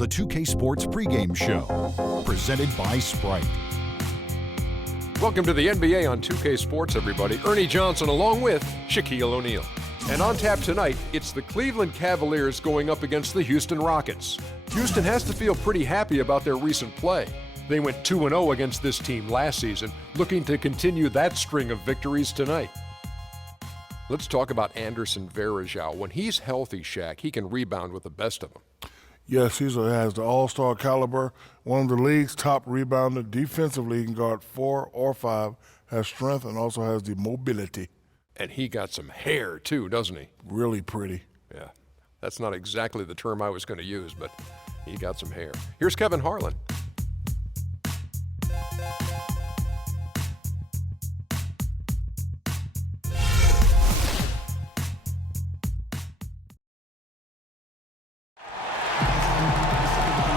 the 2K Sports pregame show, presented by Sprite. Welcome to the NBA on 2K Sports, everybody. Ernie Johnson along with Shaquille O'Neal. And on tap tonight, it's the Cleveland Cavaliers going up against the Houston Rockets. Houston has to feel pretty happy about their recent play. They went 2-0 against this team last season, looking to continue that string of victories tonight. Let's talk about Anderson Varejao. When he's healthy, Shaq, he can rebound with the best of them. Yes, he has the all-star caliber, one of the league's top rebounder. Defensively, he can guard 4 or 5, has strength, and also has the mobility. And he got some hair, too, doesn't he? Really pretty. Yeah, that's not exactly the term I was going to use, but he got some hair. Here's Kevin Harlan.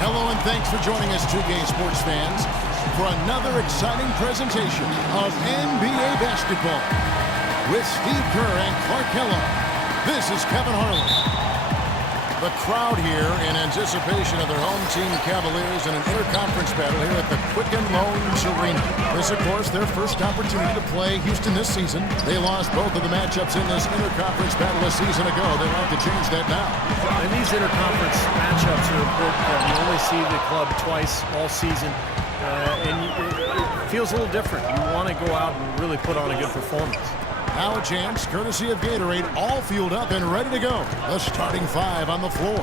Hello and thanks for joining us, 2K Sports fans, for another exciting presentation of NBA basketball. With Steve Kerr and Clark Kellogg, this is Kevin Harlan. The crowd here in anticipation of their home team Cavaliers in an interconference battle here at the Quicken Loans Arena. This, of course, their first opportunity to play Houston this season. They lost both of the matchups in this interconference battle a season ago. They want to change that now. And these interconference matchups are important. You only see the club twice all season, and it feels a little different. You want to go out and really put on a good performance. Now a chance, courtesy of Gatorade, all fueled up and ready to go. The starting 5 on the floor.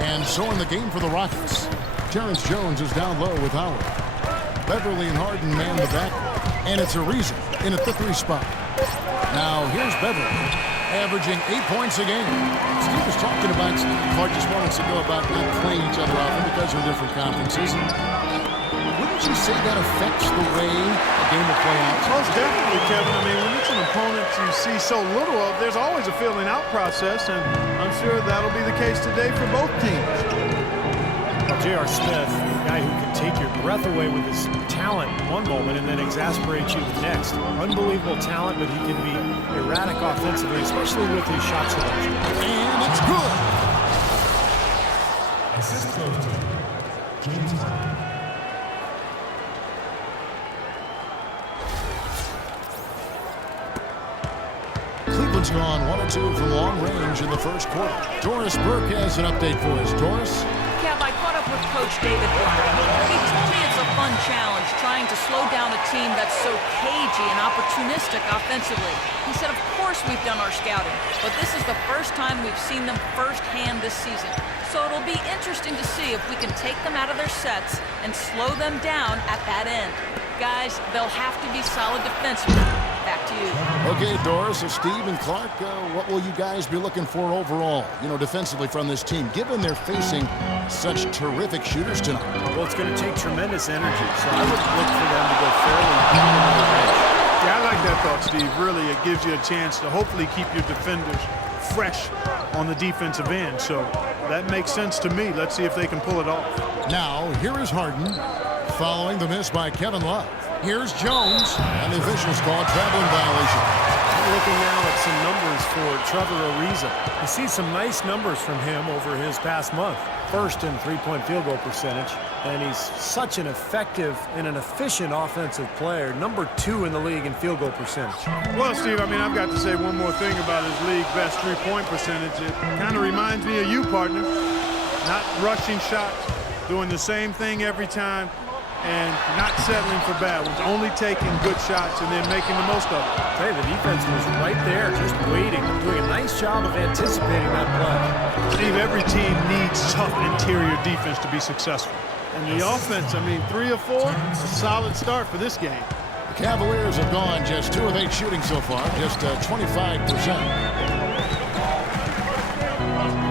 And so in the game for the Rockets, Terrence Jones is down low with Howard. Beverly and Harden man the back, and it's Ariza in at the 3 spot. Now here's Beverly, averaging 8 points a game. Steve was talking about Clark just moments ago about not playing each other often because they're different conferences. Wouldn't you say that affects the way a game will play out? Most definitely, Kevin. I mean, when it's an opponent you see so little of, there's always a filling out process, and I'm sure that'll be the case today for both teams. Well, J.R. Smith, a guy who can take your breath away with his talent one moment and then exasperate you the next. Unbelievable talent, but he can be erratic offensively, especially with his shot selection. And it's good. Assist close to James Harden. Cleveland's gone 1 or 2 from long range in the first quarter. Doris Burke has an update for us. Doris? Kev, I caught up with Coach David Black. He told me it's a fun challenge trying to slow down a team that's so cagey and opportunistic offensively. He said, of course we've done our scouting, but this is the first time we've seen them firsthand this season. So it'll be interesting to see if we can take them out of their sets and slow them down at that end. Guys, they'll have to be solid defensively. Back to you. Okay, Doris, so Steve and Clark, what will you guys be looking for overall, defensively from this team, given they're facing such terrific shooters tonight? Well, it's going to take tremendous energy, so I would look for them to go fairly deep into the range. Yeah, I like that thought, Steve. Really, it gives you a chance to hopefully keep your defenders fresh on the defensive end. So that makes sense to me. Let's see if they can pull it off. Now, here is Harden, following the miss by Kevin Love. Here's Jones, and the officials call a traveling violation. I'm looking now at some numbers for Trevor Ariza. You see some nice numbers from him over his past month. First in three-point field goal percentage, and he's such an effective and an efficient offensive player. Number 2 in the league in field goal percentage. Well, Steve, I mean, I've got to say one more thing about his league best three-point percentage. It kind of reminds me of you, partner. Not rushing shots, doing the same thing every time, and not settling for bad ones, only taking good shots and then making the most of it. Hey, the defense was right there, just waiting, doing a nice job of anticipating that play. Steve, every team needs tough interior defense to be successful. And the offense, I mean, 3 or 4, a solid start for this game. The Cavaliers have gone just 2 of 8 shooting so far, just 25%.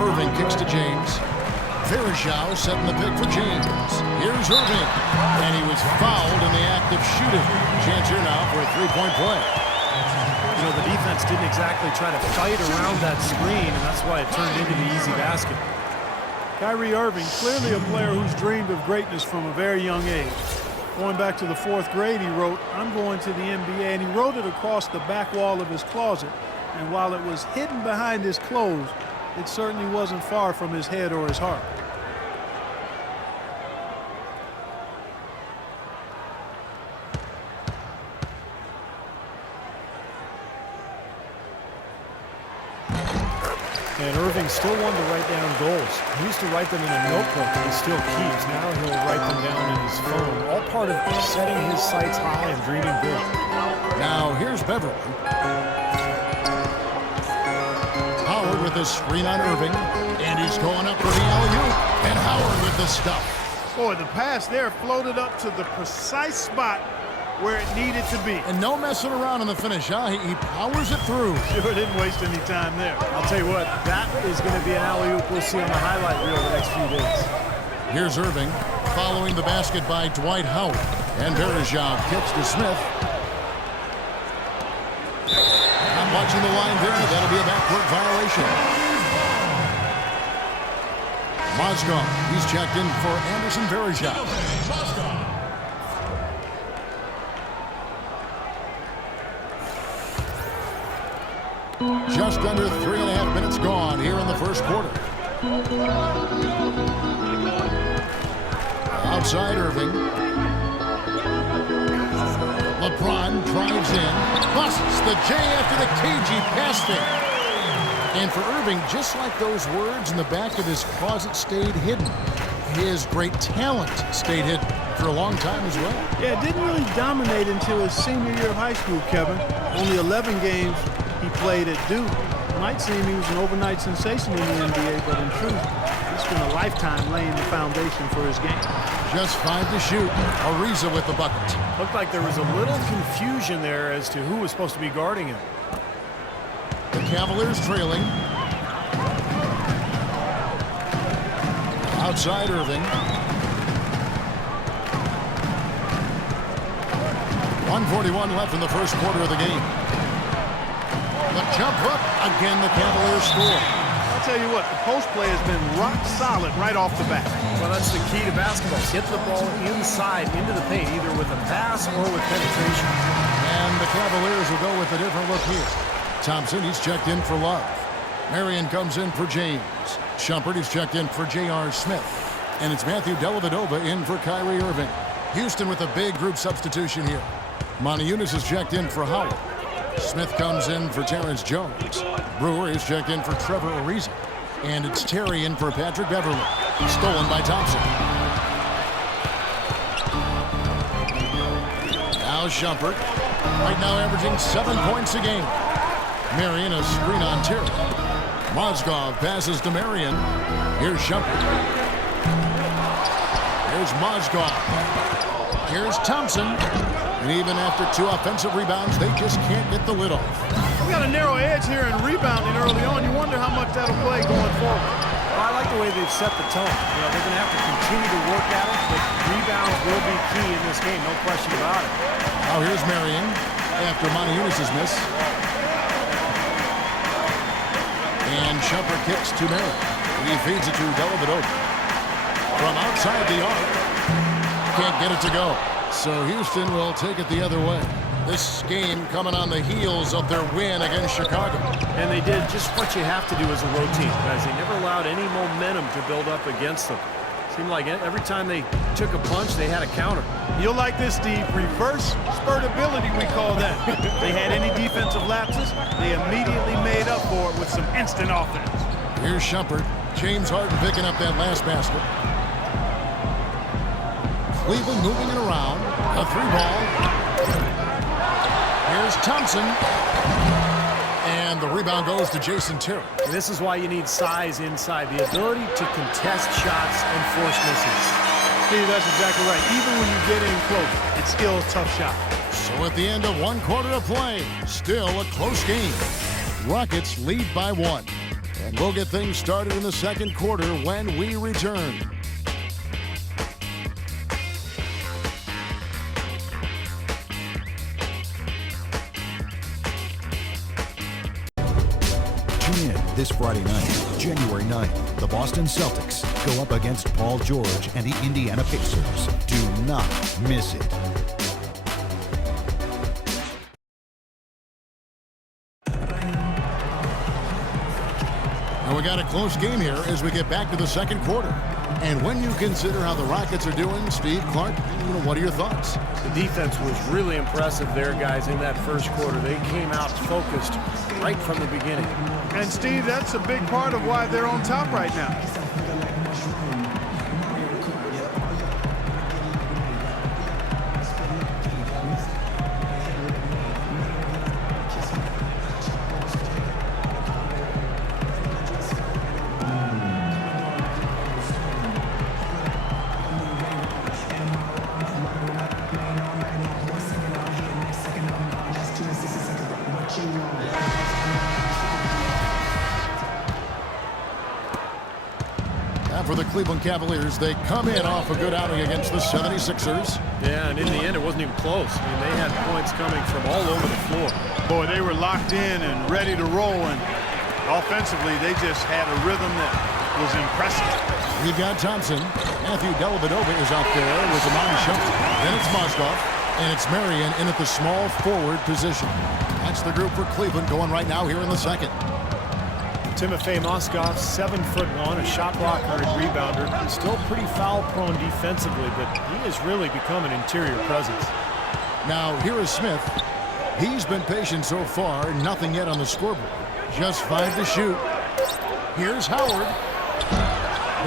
Irving kicks to James. Varejao setting the pick for James. Here's Irving, and he was fouled in the act of shooting. Chance here now for a three-point play. The defense didn't exactly try to fight around that screen, and that's why it turned into the easy basket. Kyrie Irving, clearly a player who's dreamed of greatness from a very young age. Going back to the 4th grade, he wrote, "I'm going to the NBA," and he wrote it across the back wall of his closet. And while it was hidden behind his clothes, it certainly wasn't far from his head or his heart. And Irving still wanted to write down goals. He used to write them in a notebook that he still keeps. Now he'll write them down in his phone. All part of setting his sights high and dreaming big. Now here's Beverly. Howard with the screen on Irving. And he's going up for the alley-oop. And Howard with the stuff. Boy, the pass there floated up to the precise spot where it needed to be. And no messing around in the finish, huh? He powers it through. Sure didn't waste any time there. I'll tell you what, that is going to be an alley-oop we'll see on the highlight reel the next few days. Here's Irving following the basket by Dwight Howard. And Berezov kicks to Smith. I'm watching the line there. That'll be a backcourt violation. Mozgov, he's checked in for Anderson Berezov. Just under 3.5 minutes gone here in the first quarter. Outside Irving. LeBron drives in. Busts the J after the cagey pass fake. And for Irving, just like those words in the back of his closet stayed hidden, his great talent stayed hidden for a long time as well. Yeah, it didn't really dominate until his senior year of high school, Kevin. Only 11 games he played at Duke. It might seem he was an overnight sensation in the NBA, but in truth, he spent a lifetime laying the foundation for his game. Just 5 to shoot. Ariza with the bucket. Looked like there was a little confusion there as to who was supposed to be guarding him. The Cavaliers trailing. Outside Irving. 1:41 left in the first quarter of the game. The jump hook. Again, the Cavaliers score. I'll tell you what, the post play has been rock solid right off the bat. Well, that's the key to basketball. Hit the ball inside into the paint, either with a pass or with penetration. And the Cavaliers will go with a different look here. Thompson, he's checked in for Love. Marion comes in for James. Shumpert, he's checked in for J.R. Smith. And it's Matthew Dellavedova in for Kyrie Irving. Houston with a big group substitution here. Montejunas is checked in for Howard. Smith comes in for Terrence Jones. Brewer is checked in for Trevor Ariza. And it's Terry in for Patrick Beverly. Stolen by Thompson. Now Shumpert. Right now averaging 7 points a game. Marion a screen on Terry. Mozgov passes to Marion. Here's Shumpert. Here's Mozgov. Here's Thompson. And even after 2 offensive rebounds, they just can't get the lid off. We got a narrow edge here in rebounding early on. You wonder how much that'll play going forward. Well, I like the way they've set the tone. You know, they're going to have to continue to work at it, but rebounds will be key in this game, no question about it. Now here's Marion after Montejunas' miss. And Shumpert kicks to Marion. He feeds it to Dellavedova. From outside the arc. Can't get it to go. So Houston will take it the other way. This game coming on the heels of their win against Chicago. And they did just what you have to do as a road team, guys. They never allowed any momentum to build up against them. Seemed like every time they took a punch, they had a counter. You'll like this, Steve. Reverse spurtability, we call that. They had any defensive lapses, they immediately made up for it with some instant offense. Here's Shumpert. James Harden picking up that last basket. Cleveland moving it around. A 3-ball. Here's Thompson. And the rebound goes to Jason Terry. This is why you need size inside, the ability to contest shots and force misses. Steve, that's exactly right. Even when you get in close, it's still a tough shot. So at the end of 1 quarter of play, still a close game. Rockets lead by 1. And we'll get things started in the second quarter when we return. Tune in this Friday night, January 9th. The Boston Celtics go up against Paul George and the Indiana Pacers. Do not miss it. And we got a close game here as we get back to the second quarter. And when you consider how the Rockets are doing, Steve, Clark, what are your thoughts? The defense was really impressive there, guys, in that first quarter. They came out focused right from the beginning. And, Steve, that's a big part of why they're on top right now. For the Cleveland Cavaliers, they come in off a good outing against the 76ers. Yeah, and in the end, it wasn't even close. I mean, they had points coming from all over the floor. Boy, they were locked in and ready to roll, and offensively, they just had a rhythm that was impressive. We've got Thompson. Matthew Dellavedova is out there with Amon Shumpert. Then it's Mozgov, and it's Marion in at the small forward position. That's the group for Cleveland going right now here in the second. Timofey Mozgov, 7'1", a shot blocker and rebounder. He's still pretty foul-prone defensively, but he has really become an interior presence. Now, here is Smith. He's been patient so far, nothing yet on the scoreboard. Just 5 to shoot. Here's Howard.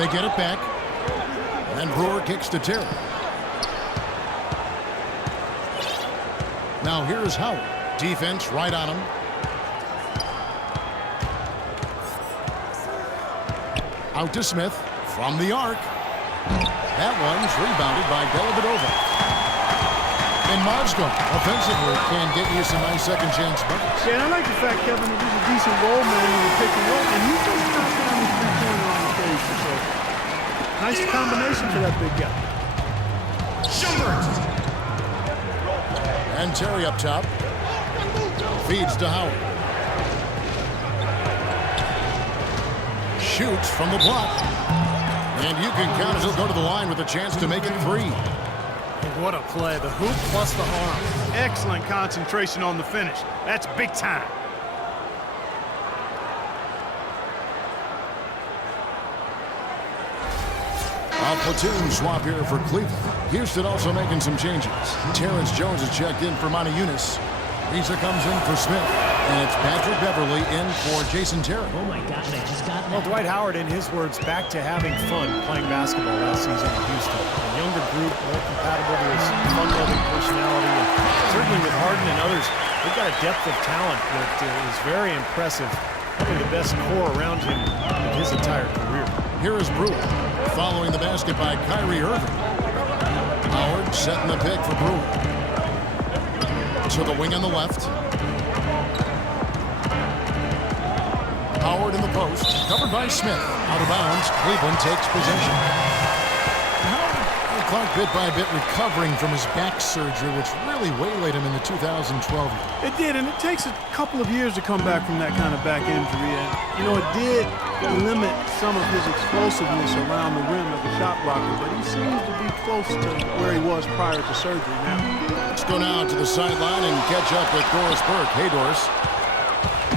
They get it back. And Brewer kicks to Terry. Now, here's Howard. Defense right on him. Out to Smith from the arc. That one's rebounded by Dellavedova. And Mozgov offensively can get you some nice second chance buckets. Yeah, and I like the fact, Kevin, that he's a decent role man in the pick and roll, and he just knocks down his three-pointer on occasion. So nice combination for that big guy. And Terry up top. Feeds to Howard. Shoots from the block. And you can count as he'll go to the line with a chance to make it 3. What a play. The hoop plus the arm. Excellent concentration on the finish. That's big time. A platoon swap here for Cleveland. Houston also making some changes. Terrence Jones has checked in for Monty Eunice. Risa comes in for Smith. And it's Patrick Beverly in for Jason Terry. Oh my gosh, I just got Well, Dwight Howard, in his words, back to having fun playing basketball last season in Houston. A younger group, more compatible to his fun-loving personality. And certainly with Harden and others, they've got a depth of talent that is very impressive. Probably the best core around him in his entire career. Here is Brewer, following the basket by Kyrie Irving. Howard setting the pick for Brewer. To the wing on the left. Howard in the post, covered by Smith. Out of bounds, Cleveland takes possession. Howard, Clark, bit by bit recovering from his back surgery, which really waylaid him in the 2012 year. It did, and it takes a couple of years to come back from that kind of back injury. And, it did limit some of his explosiveness around the rim as a shot blocker, but he seems to be close to where he was prior to surgery now. Let's go now to the sideline and catch up with Doris Burke. Hey, Doris.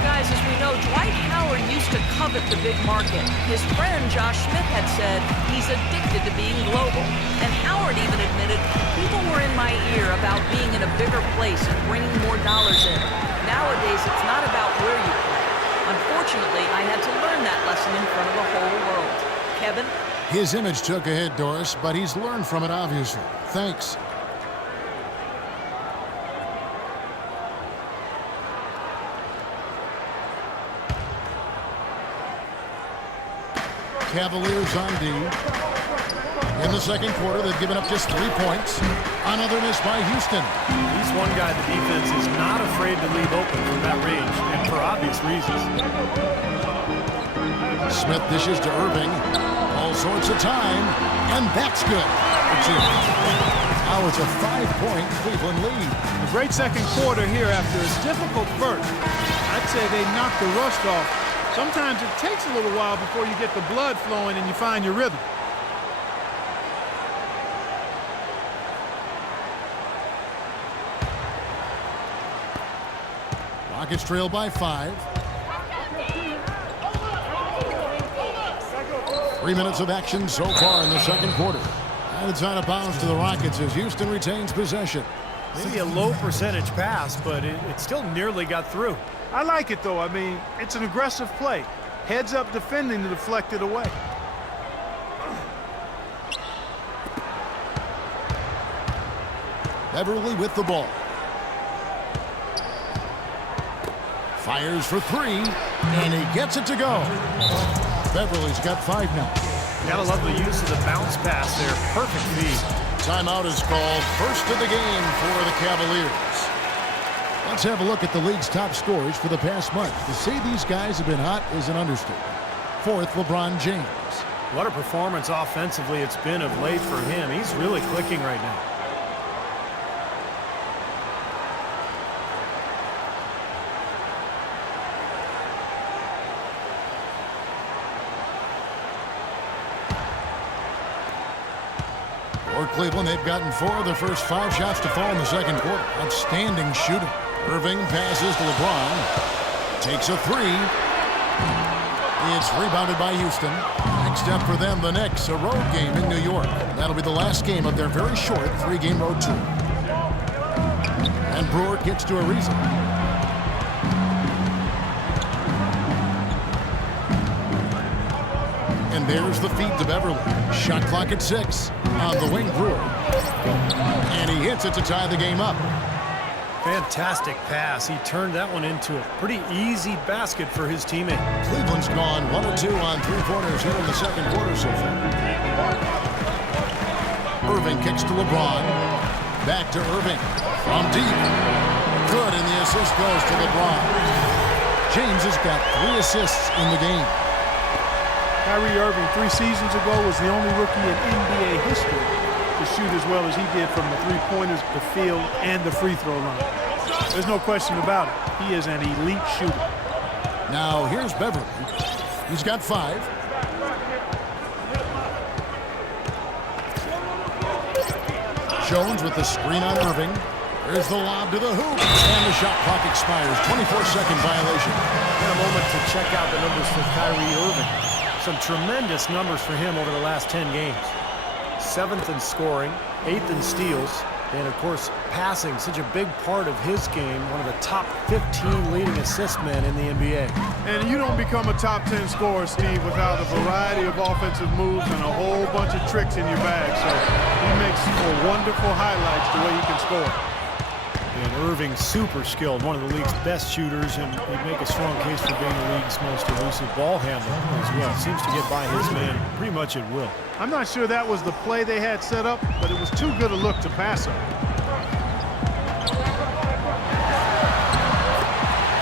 Guys, as we know, Dwight Howard used to covet the big market. His friend Josh Smith had said he's addicted to being global. And Howard even admitted people were in my ear about being in a bigger place and bringing more dollars in. Nowadays, it's not about where you play. Unfortunately, I had to learn that lesson in front of the whole world. Kevin? His image took a hit, Doris, but he's learned from it, obviously. Thanks. Cavaliers on D. In the second quarter, they've given up just 3 points. Another miss by Houston. He's one guy the defense is not afraid to leave open from that range, and for obvious reasons. Smith dishes to Irving. All sorts of time, and that's good. Now it's a 5-point Cleveland lead. A great second quarter here after a difficult first. I'd say they knocked the rust off. Sometimes it takes a little while before you get the blood flowing and you find your rhythm. Rockets trail by 5. 3 minutes of action so far in the second quarter. And it's out of bounds to the Rockets as Houston retains possession. Maybe a low percentage pass, but it still nearly got through. I like it, though. I mean, it's an aggressive play. Heads up defending to deflect it away. Beverly with the ball. Fires for three, and he gets it to go. Beverly's got 5 now. Gotta love the use of the bounce pass there. Perfect feed. Timeout is called. First of the game for the Cavaliers. Let's have a look at the league's top scorers for the past month. To say these guys have been hot is an understatement. 4th, LeBron James. What a performance offensively it's been of late for him. He's really clicking right now. For Cleveland, they've gotten 4 of their first 5 shots to fall in the second quarter. Outstanding shooting. Irving passes to LeBron. Takes a 3. It's rebounded by Houston. Next up for them, the Knicks, a road game in New York. That'll be the last game of their very short 3-game road tour. And Brewer gets to Ariza. And there's the feed to Beverly. Shot clock at 6. On the wing, Brewer. And he hits it to tie the game up. Fantastic pass. He turned that one into a pretty easy basket for his teammate. Cleveland's gone 1 of 2 on 3-pointers here in the second quarter so far. Irving kicks to LeBron. Back to Irving. From deep. Good, and the assist goes to LeBron. James has got 3 assists in the game. Kyrie Irving 3 seasons ago was the only rookie in NBA history to shoot as well as he did from the 3-pointers, the field, and the free throw line. There's no question about it. He is an elite shooter. Now here's Beverly. He's got 5. Jones with the screen on Irving. There's the lob to the hoop. And the shot clock expires. 24-second violation. And a moment to check out the numbers for Kyrie Irving. Some tremendous numbers for him over the last 10 games. 7th in scoring, 8th in steals, and of course passing, such a big part of his game. One of the top 15 leading assist men in the NBA. And you don't become a top 10 scorer, Steve, without a variety of offensive moves and a whole bunch of tricks in your bag. So he makes for wonderful highlights the way he can score. And Irving, super skilled, one of the league's best shooters, and he'd make a strong case for being the league's most elusive ball handler as well. Seems to get by his man pretty much at will. I'm not sure that was the play they had set up, but it was too good a look to pass up.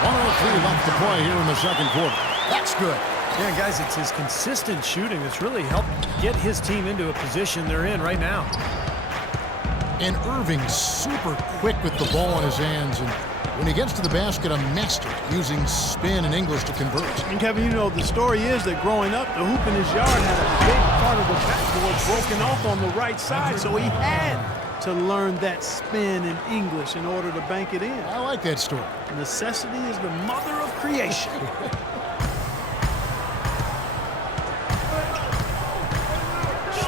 103 left to play here in the second quarter. That's good. Yeah, guys, it's his consistent shooting that's really helped get his team into a position they're in right now. And Irving's super quick with the ball in his hands, and when he gets to the basket, a master using spin and English to convert. And Kevin, you know, the story is that growing up, the hoop in his yard had a big part of the backboard broken off on the right side, so he had to learn that spin in English in order to bank it in. I like that story. Necessity is the mother of creation.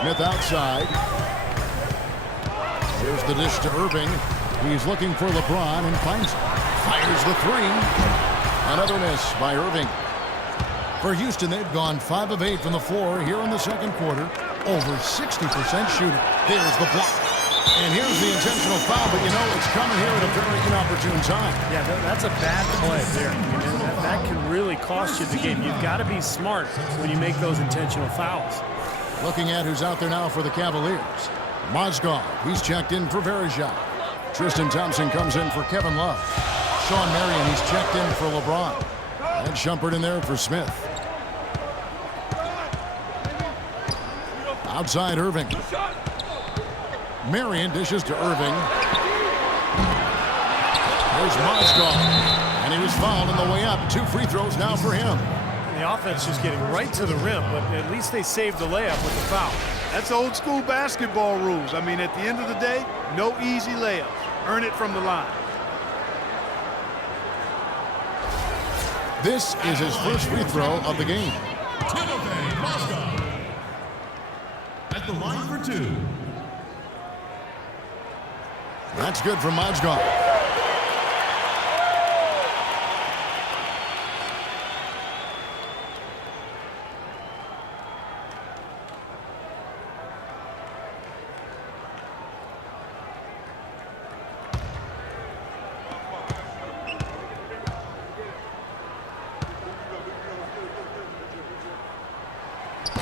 Smith outside. Here's the dish to Irving. He's looking for LeBron and finds him. Fires the 3. Another miss by Irving. For Houston, they've gone 5 of 8 from the floor here in the second quarter. Over 60% shooting. There's the block. And here's the intentional foul, but you know it's coming here at a very inopportune time. Yeah, that's a bad play there. And that can really cost you the game. You've got to be smart when you make those intentional fouls. Looking at who's out there now for the Cavaliers. Mozgov, he's checked in for Verejao. Tristan Thompson comes in for Kevin Love. Sean Marion, he's checked in for LeBron. And Shumpert in there for Smith. Outside Irving. Marion dishes to Irving. There's Mozgov. And he was fouled on the way up. 2 free throws now for him. The offense just getting right to the rim, but at least they saved the layup with the foul. That's old school basketball rules. I mean, at the end of the day, no easy layups. Earn it from the line. This is his first free throw of the game. at the line for 2. That's good from Mozgov.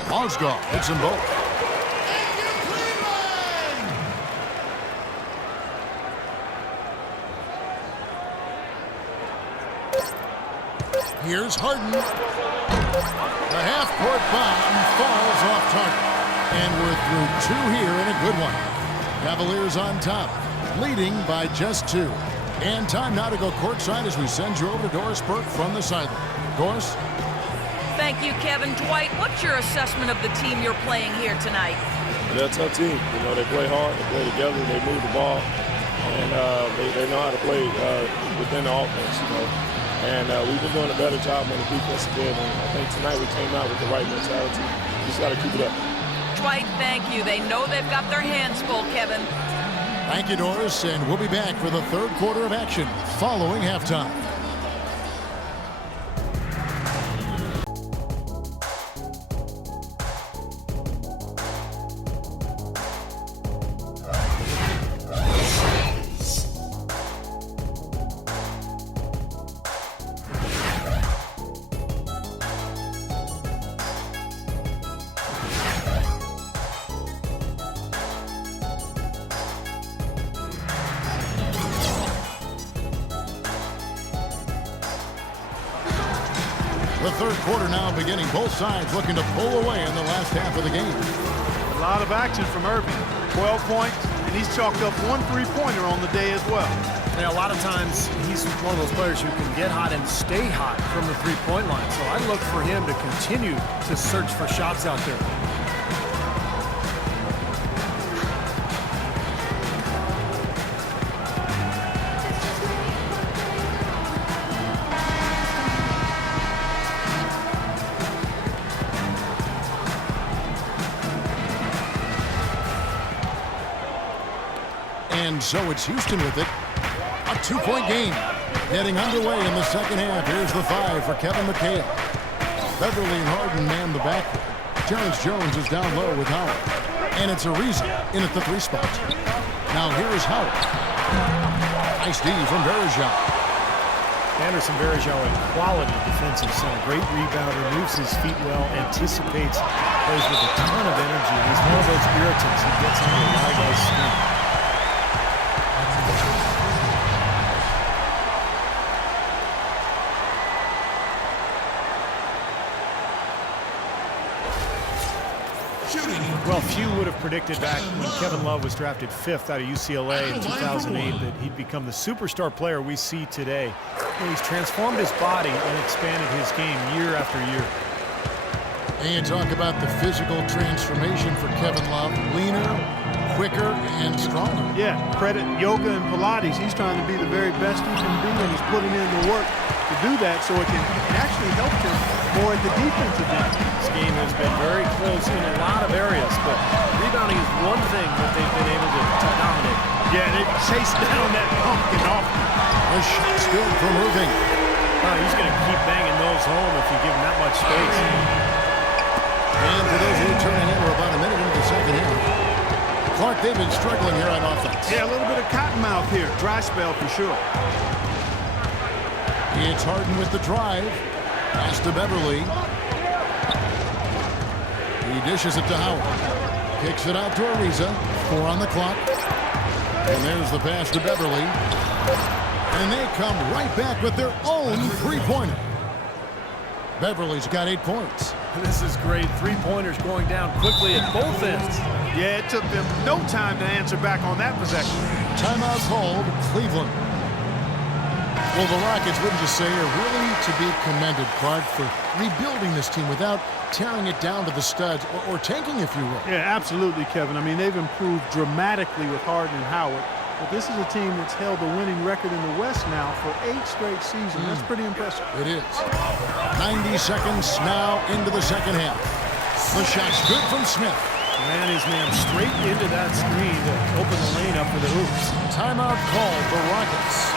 Mozgov hits them both. Here's Harden. The half-court bomb falls off target. And we're through 2 here in a good one. Cavaliers on top, leading by just 2. And time now to go courtside as we send you over to Doris Burke from the sideline. Doris? Thank you, Kevin. Dwight, what's your assessment of the team you're playing here tonight? They're a tough team. You know, they play hard, they play together, they move the ball, and they know how to play within the offense, you know. And we've been doing a better job on the defensive end, and I think tonight we came out with the right mentality. We just got to keep it up. Dwight, thank you. They know they've got their hands full, Kevin. Thank you, Doris, and we'll be back for the third quarter of action following halftime. The third quarter now beginning. Both sides looking to pull away in the last half of the game. A lot of action from Irving. 12 points, and he's chalked up 1 3-pointer on the day as well. Yeah, a lot of times he's one of those players who can get hot and stay hot from the three-point line. So I look for him to continue to search for shots out there. And so it's Houston with it. A 2-point game. Getting underway in the second half. Here's the 5 for Kevin McHale. Beverly and Harden man the backcourt. Terrence Jones is down low with Howard. And it's Ariza in at the 3 spot. Now here's Howard. Nice D from Verajao. Anderson Verajao, a quality defensive center. Great rebounder, moves his feet well, anticipates, plays with a ton of energy. He's one of those irritants. He gets under a lot of guys' skin. Well, few would have predicted back when Kevin Love was drafted 5th out of UCLA in 2008 that he'd become the superstar player we see today. And he's transformed his body and expanded his game year after year. And you talk about the physical transformation for Kevin Love. Leaner, quicker, and stronger. Yeah, credit yoga and Pilates. He's trying to be the very best he can be, and he's putting in the work to do that so it can actually help him more at the defensive end. This game has been very close in a lot of areas, but rebounding is one thing that they've been able to dominate. Yeah, they've chased down that pumpkin off. A shot's good from Irving. He's going to keep banging those home if you give him that much space. And for those of you turning in, we're about a minute into the second half. Clark, they've been struggling here on offense. Yeah, a little bit of cottonmouth here. Dry spell for sure. It's Harden with the drive. Pass to Beverly. He dishes it to Howard. Kicks it out to Ariza. 4 on the clock. And there's the pass to Beverly. And they come right back with their own three-pointer. Beverly's got 8 points. This is great. Three-pointers going down quickly at both ends. Yeah, it took them no time to answer back on that possession. Timeout called, Cleveland. Well, the Rockets, wouldn't you say, are really to be commended, Clark, for rebuilding this team without tearing it down to the studs or tanking, if you will. Yeah, absolutely, Kevin. I mean, they've improved dramatically with Harden and Howard. But this is a team that's held the winning record in the West now for 8 straight seasons. That's pretty impressive. It is. 90 seconds now into the second half. The shot's good from Smith. Ran his man straight into that screen to open the lane up for the hoops. Timeout called the Rockets.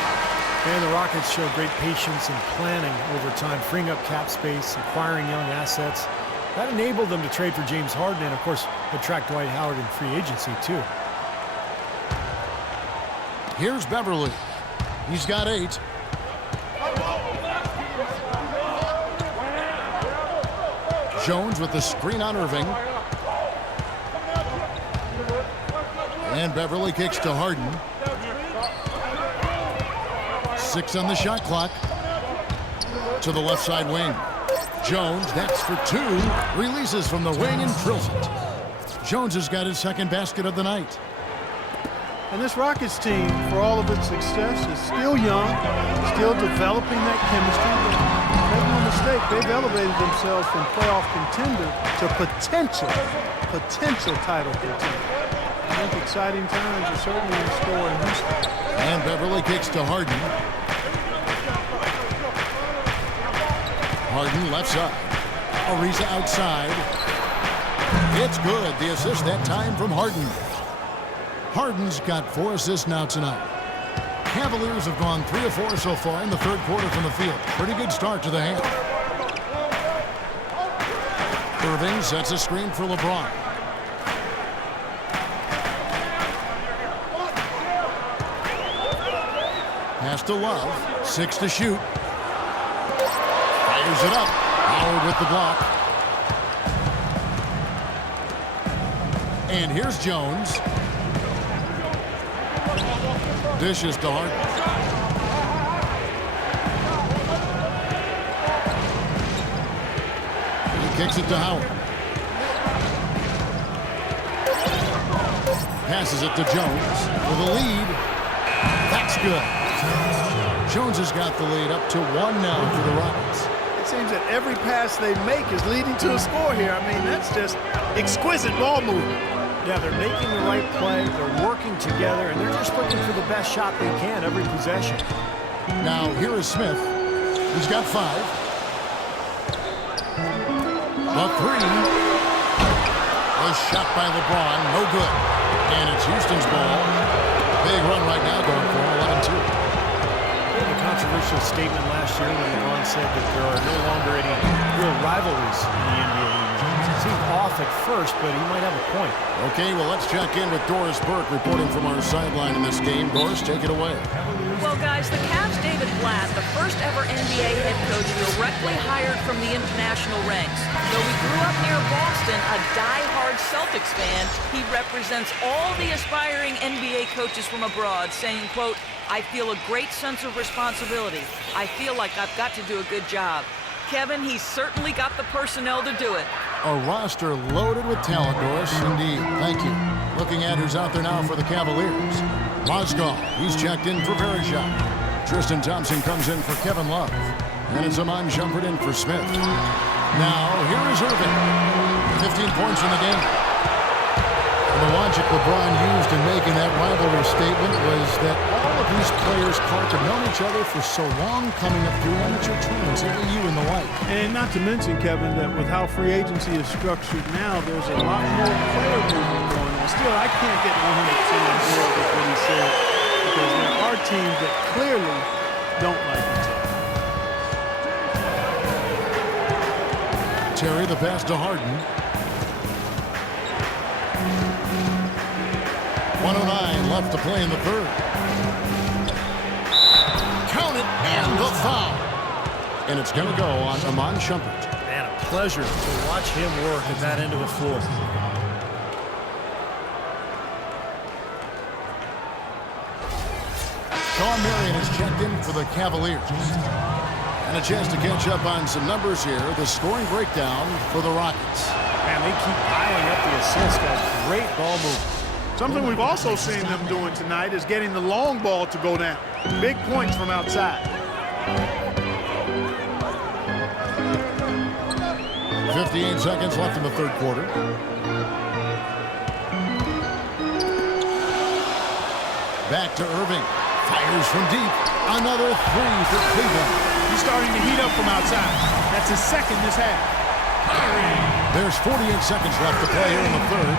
And the Rockets showed great patience and planning over time, freeing up cap space, acquiring young assets. That enabled them to trade for James Harden and, of course, attract Dwight Howard in free agency, too. Here's Beverly. He's got 8. Jones with the screen on Irving. And Beverly kicks to Harden. 6 on the shot clock. To the left side wing. Jones next for 2. Releases from the wing and drills it. Jones has got his second basket of the night. And this Rockets team, for all of its success, is still young, still developing that chemistry. Make no mistake, they've elevated themselves from playoff contender to potential title contender. I think exciting times are certainly in store in Houston. And Beverly kicks to Harden. Harden left side. Ariza outside. It's good. The assist that time from Harden. Harden's got 4 assists now tonight. Cavaliers have gone 3 of 4 so far in the third quarter from the field. Pretty good start to the half. Irving sets a screen for LeBron. Pass to Love. 6 to shoot. Fires it up. Howard with the block. And here's Jones. Dishes to Harden. He kicks it to Howard. Passes it to Jones for the lead. That's good. Jones has got the lead up to 1 now for the Rockets. It seems that every pass they make is leading to a score here. I mean, that's just exquisite ball movement. Yeah, they're making the right play, they're working together, and they're just looking for the best shot they can every possession. Now, here is Smith. He's got 5. The 3. Was shot by LeBron. No good. And it's Houston's ball. Big run right now going for 11-2. A controversial statement last year when LeBron said that there are no longer any real rivalries in the NBA. It seemed off at first, but he might have a point. Okay, well, let's check in with Doris Burke reporting from our sideline in this game. Doris, take it away. Well, guys, the Cavs' David Blatt, the first ever NBA head coach directly hired from the international ranks. Though he grew up near Boston, a die-hard Celtics fan, he represents all the aspiring NBA coaches from abroad, saying, quote, "I feel a great sense of responsibility. I feel like I've got to do a good job." Kevin, he's certainly got the personnel to do it. A roster loaded with talent, Doris. Indeed. Thank you. Looking at who's out there now for the Cavaliers. Mozgov, he's checked in for Verejao. Tristan Thompson comes in for Kevin Love. And it's Amon Shumpert in for Smith. Now, here is Irving. 15 points in the game. And the logic LeBron used in making that rivalry statement was that all of these players, Clark, have known each other for so long, coming up through amateur tournaments, AAU and the like. And not to mention, Kevin, that with how free agency is structured now, there's a lot more player movement going on. Still, I can't get 100% on board with what he said, because there are teams that clearly don't like each other. Terry, the pass to Harden. 109 left to play in the third. Count it, and the foul. And it's going to go on Amon Shumpert. Man, a pleasure to watch him work at that end of the floor. Sean Marion is checked in for the Cavaliers. And a chance to catch up on some numbers here. The scoring breakdown for the Rockets. Man, they keep piling up the assists, guys. Great ball movement. Something we've also seen them doing tonight is getting the long ball to go down. Big points from outside. 58 seconds left in the third quarter. Back to Irving. Fires from deep. Another 3 for Cleveland. He's starting to heat up from outside. That's his second this half. There's 48 seconds left to play here in the third.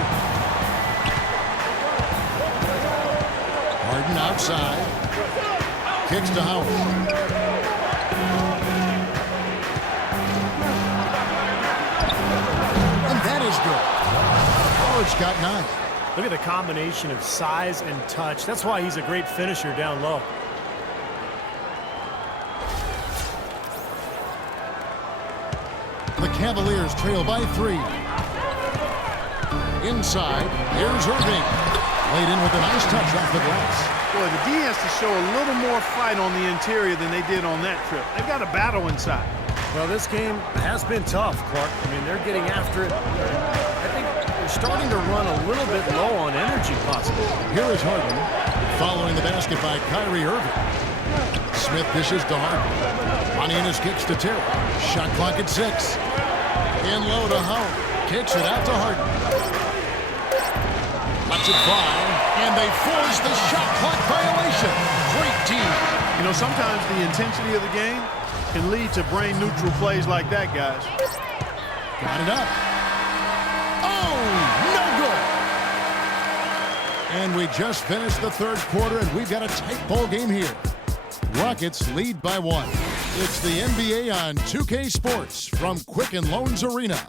Harden outside. Kicks to Howard. And that is good. Howard's got 9. Look at the combination of size and touch. That's why he's a great finisher down low. The Cavaliers trail by 3. Inside, here's Irving. Laid in with a nice touch off the glass. Boy, the D has to show a little more fight on the interior than they did on that trip. They've got a battle inside. Well, this game has been tough, Clark. I mean, they're getting after it. I think they're starting to run a little bit low on energy, possibly. Here is Harden, following the basket by Kyrie Irving. Smith dishes to Harden. Maninas kicks to Terry. Shot clock at 6. In low to Howard. Kicks it out to Harden. Lets it fly, and they force the shot clock violation. Great team. You know, sometimes the intensity of the game can lead to brain-neutral plays like that, guys. Got it up. Oh, no good. And we just finished the third quarter, and we've got a tight ball game here. Rockets lead by 1. It's the NBA on 2K Sports from Quicken Loans Arena.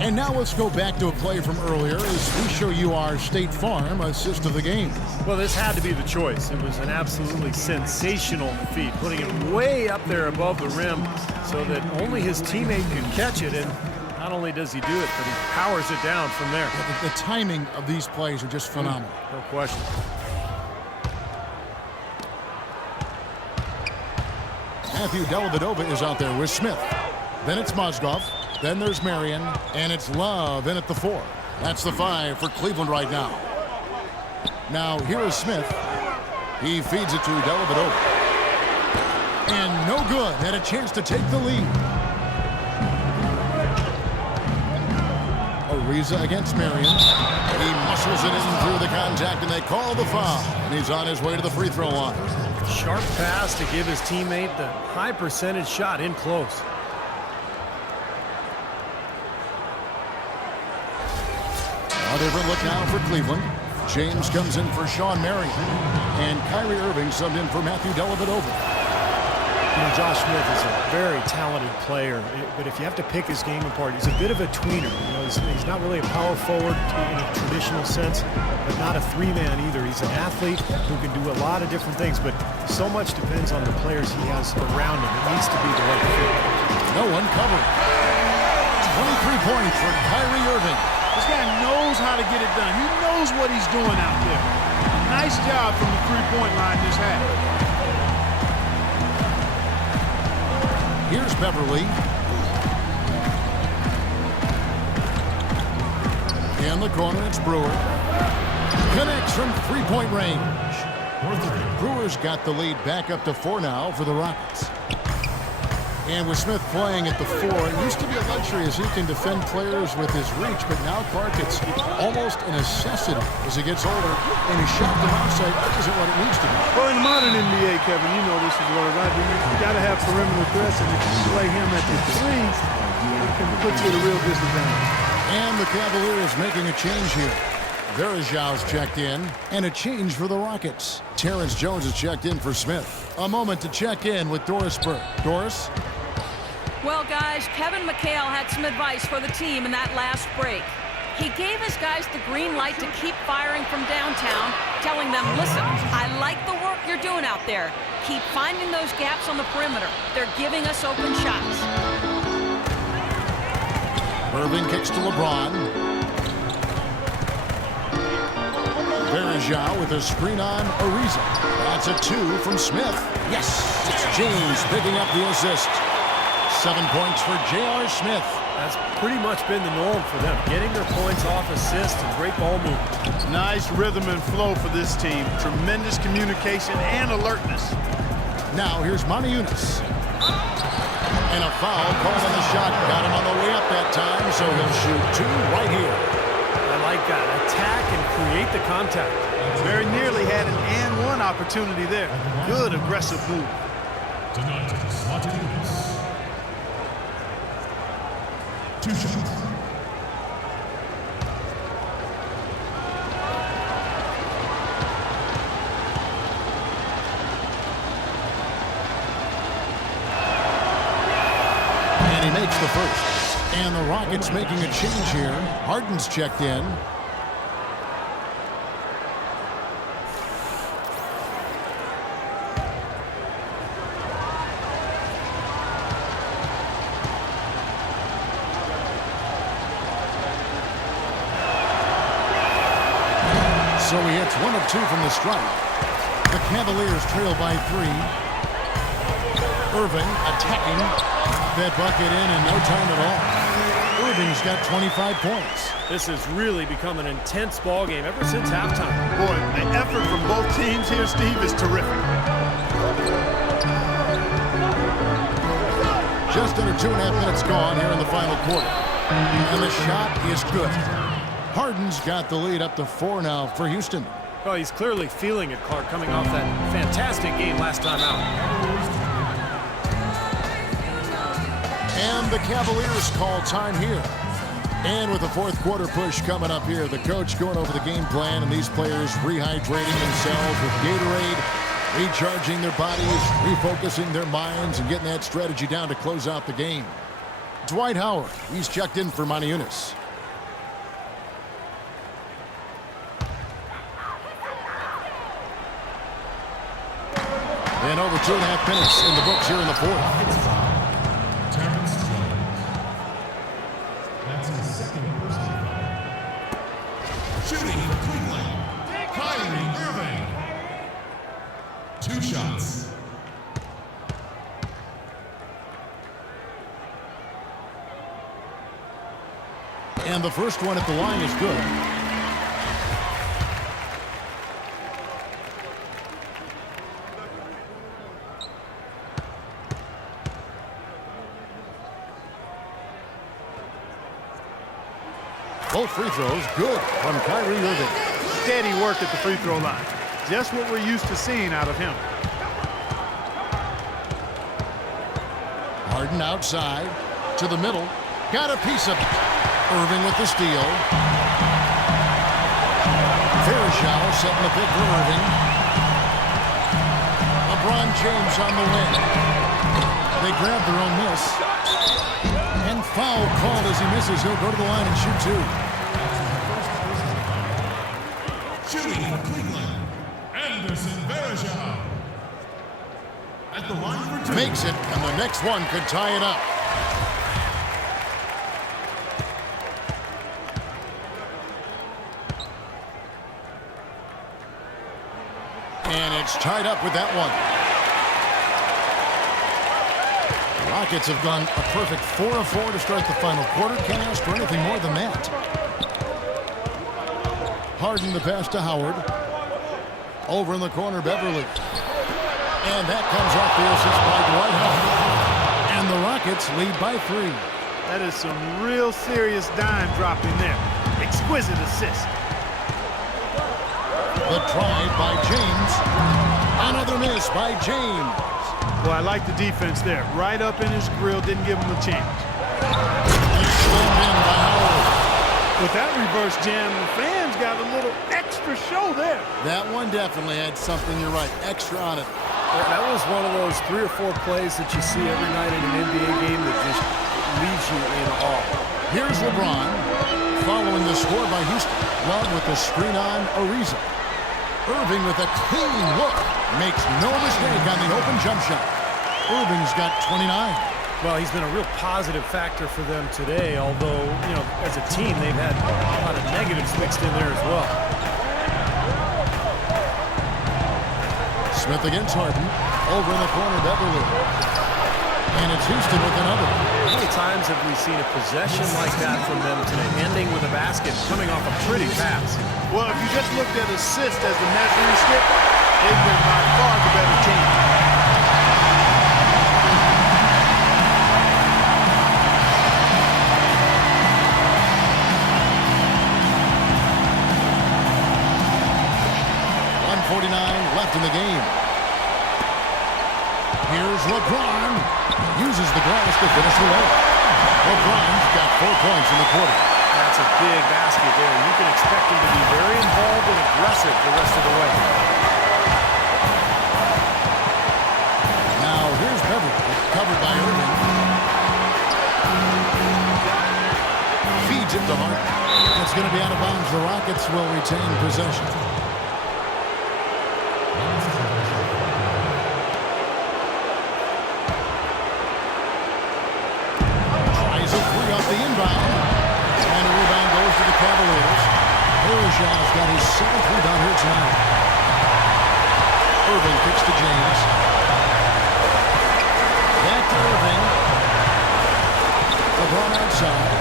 And now let's go back to a play from earlier as we show you our State Farm assist of the game. Well, this had to be the choice. It was an absolutely sensational feat, putting it way up there above the rim so that only his teammate could catch it. And not only does he do it, but he powers it down from there. Yeah, the timing of these plays are just phenomenal. No question. Matthew Dellavedova is out there with Smith. Then it's Mozgov. Then there's Marion, and it's Love in at the 4. That's the 5 for Cleveland right now. Now, here is Smith. He feeds it to Dellavedova. And no good. Had a chance to take the lead. Ariza against Marion. He muscles it in through the contact, and they call the foul. And he's on his way to the free throw line. Sharp pass to give his teammate the high percentage shot in close. A different look now for Cleveland. James comes in for Sean Marion. And Kyrie Irving subbed in for Matthew Dellavedova. You know, Josh Smith is a very talented player, but if you have to pick his game apart, he's a bit of a tweener. You know, he's not really a power forward in a traditional sense, but not a three-man either. He's an athlete who can do a lot of different things, but so much depends on the players he has around him. It needs to be the right fit. No one covering. 23 points for Kyrie Irving. This guy knows how to get it done. He knows what he's doing out there. Nice job from the three-point line this half. Here's Beverly. In the corner, it's Brewer. Connects from three-point range. Brewer's got the lead back up to 4 now for the Rockets. And with Smith playing at the 4, it used to be a luxury as he can defend players with his reach, but now Clark, it's almost a necessity as he gets older, and his shot from outside isn't what it needs to be. Well, in the modern NBA, Kevin, you know this as well as I do. You got to have perimeter threats, and if you play him at the 3, it can put you at a real disadvantage. And the Cavaliers making a change here. Verajau's checked in, and a change for the Rockets. Terrence Jones has checked in for Smith. A moment to check in with Doris Burke. Doris? Well, guys, Kevin McHale had some advice for the team in that last break. He gave his guys the green light to keep firing from downtown, telling them, listen, I like the work you're doing out there. Keep finding those gaps on the perimeter. They're giving us open shots. Irving kicks to LeBron. Verajau with a screen on Ariza. That's a 2 from Smith. Yes, it's James picking up the assist. 7 points for J.R. Smith. That's pretty much been the norm for them, getting their points off assists and great ball movement. Nice rhythm and flow for this team. Tremendous communication and alertness. Now here's Maninas. And a foul called on the shot. Got him on the way up that time, so he'll shoot 2 right here. I like that. Attack and create the contact. Very nearly had an and one opportunity there. Good aggressive move. Tonight, slotted units. 2 shots. And he makes the first. And the Rockets making a change here. Harden's checked in. So he hits 1 of 2 from the stripe. The Cavaliers trail by 3. Irving attacking that bucket in no time at all. Irving's got 25 points. This has really become an intense ball game ever since halftime. Boy, the effort from both teams here, Steve, is terrific. Just under 2.5 minutes gone here in the final quarter. And the shot is good. Harden's got the lead up to 4 now for Houston. Well, he's clearly feeling it, Clark, coming off that fantastic game last time out. And the Cavaliers call time here. And with the fourth quarter push coming up here, the coach going over the game plan and these players rehydrating themselves with Gatorade, recharging their bodies, refocusing their minds, and getting that strategy down to close out the game. Dwight Howard, he's checked in for Monty Eunice. And over 2.5 minutes in the books here in the fourth. Terrence Jones. That's his second personal foul. Shooting for Cleveland. Kyrie Irving. 2 shots. And the first one at the line is good. Both free throws good from Kyrie Irving. Steady work at the free throw line. Just what we're used to seeing out of him. Harden outside to the middle. Got a piece of it. Irving with the steal. Varejao setting the pick for Irving. LeBron James on the win. They grab their own miss. And foul called as he misses. He'll go to the line and shoot 2. Shooting for Cleveland. Anderson Varejao. At the line for 2. Makes it, and the next one could tie it up. And it's tied up with that one. The Rockets have gone a perfect 4 of 4 to start the final quarter. Can't ask for anything more than that. Harden the pass to Howard. Over in the corner, Beverly. And that comes off the assist by Dwight Howard. And the Rockets lead by 3. That is some real serious dime dropping there. Exquisite assist. The drive by James. Another miss by James. Well, I like the defense there. Right up in his grill, didn't give him a chance. It's slammed in by Howard. With that reverse jam, the fans got a little extra show there. That one definitely had something, you're right, extra on it. That was one of those 3 or 4 plays that you see every night in an NBA game that just leaves you in awe. Here's LeBron following the score by Houston. Love with the screen on Ariza. Irving with a clean look. Makes no mistake on the open jump shot. Irving's got 29. Well, he's been a real positive factor for them today, although, you know, as a team, they've had a lot of negatives mixed in there as well. Smith against Harden. Over in the corner, Beverly. And it's Houston with another. How many times have we seen a possession like that from them today, ending with a basket, coming off a pretty pass? Well, if you just looked at assist as the measuring stick, they've been by far the better team. 1:49 left in the game. Here's LeBron. Uses the glass to finish the layup. LeBron's got 4 points in the quarter. That's a big basket there. You can expect him to be very involved and aggressive the rest of the way. Now here's Beverly, covered by Irving. Feeds it to Hart. It's going to be out of bounds. The Rockets will retain possession. Tries a three off the inbound. And the rebound goes to the Cavaliers. Bergeron's got his 7th rebound here tonight. Irving kicks to James. Back to Irving. LeBron outside.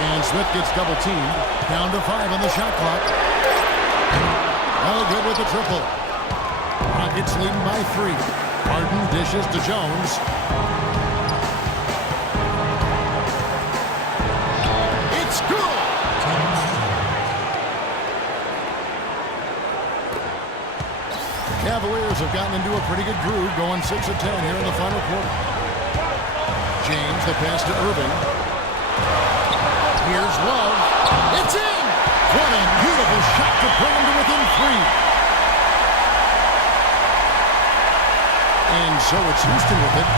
And Smith gets double-teamed. Down to 5 on the shot clock. No good with the triple. Rockets leading by 3. Harden dishes to Jones. It's good! Cavaliers have gotten into a pretty good groove, going 6 of 10 here in the final quarter. James, the pass to Irving. Here's Love. It's in! What a beautiful shot to bring him to within 3. And so it's Houston with it.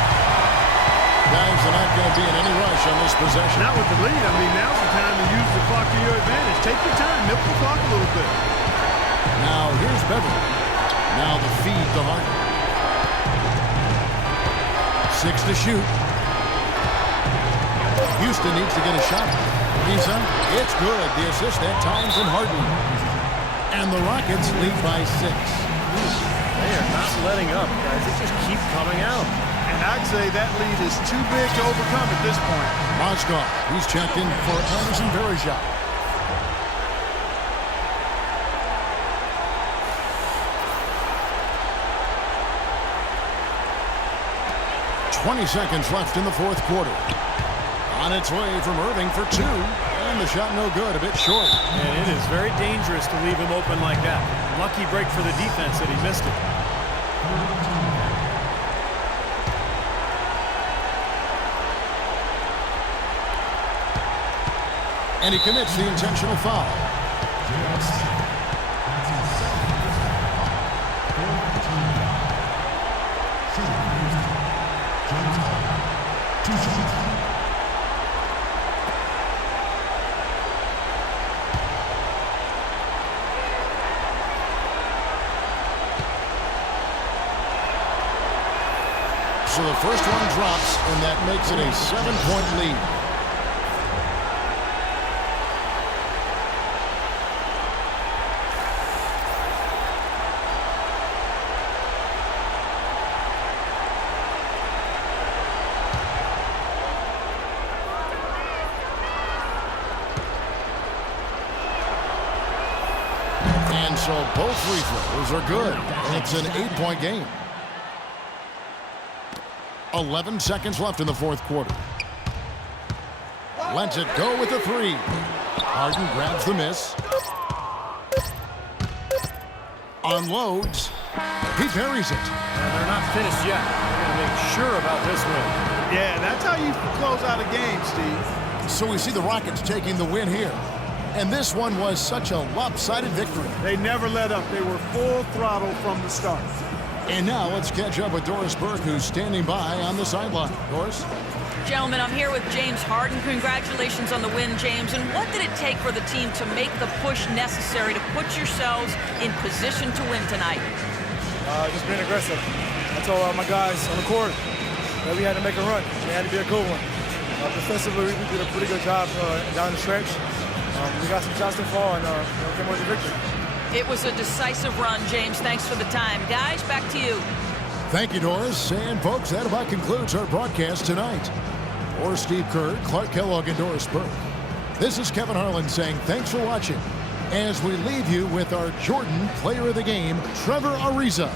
Guys, they're not going to be in any rush on this possession. Not with the lead. I mean, now's the time to use the clock to your advantage. Take your time. Milk the clock a little bit. Now here's Beverly. Now the feed to Harden. 6 to shoot. Houston needs to get a shot. Lisa, it's good. The assist that time from Harden. And the Rockets lead by 6. They are not letting up, guys. They just keep coming out. And I'd say that lead is too big to overcome at this point. Moskov, he's checked in for Anderson Varejao. 20 seconds left in the 4th quarter. On its way from Irving for 2. And the shot no good, a bit short. And it is very dangerous to leave him open like that. Lucky break for the defense that he missed it. And he commits the intentional foul. So the first one drops, and that makes it a 7-point lead. And so both free throws are good. It's an 8-point game. 11 seconds left in the 4th quarter. Lets it go with the 3. Harden grabs the miss. Unloads. He buries it. And they're not finished yet. They're going to make sure about this win. Yeah, that's how you close out a game, Steve. So we see the Rockets taking the win here. And this one was such a lopsided victory. They never let up. They were full throttle from the start. And now let's catch up with Doris Burke, who's standing by on the sideline. Doris? Gentlemen, I'm here with James Harden. Congratulations on the win, James. And what did it take for the team to make the push necessary to put yourselves in position to win tonight? Just being aggressive. I told my guys on the court that we had to make a run. It had to be a good one. Defensively, we did a pretty good job down the stretch. We got some shots to fall and came with the victory. It was a decisive run, James. Thanks for the time. Guys, back to you. Thank you, Doris. And, folks, that about concludes our broadcast tonight. For Steve Kerr, Clark Kellogg, and Doris Burke, this is Kevin Harlan saying thanks for watching as we leave you with our Jordan Player of the Game, Trevor Ariza.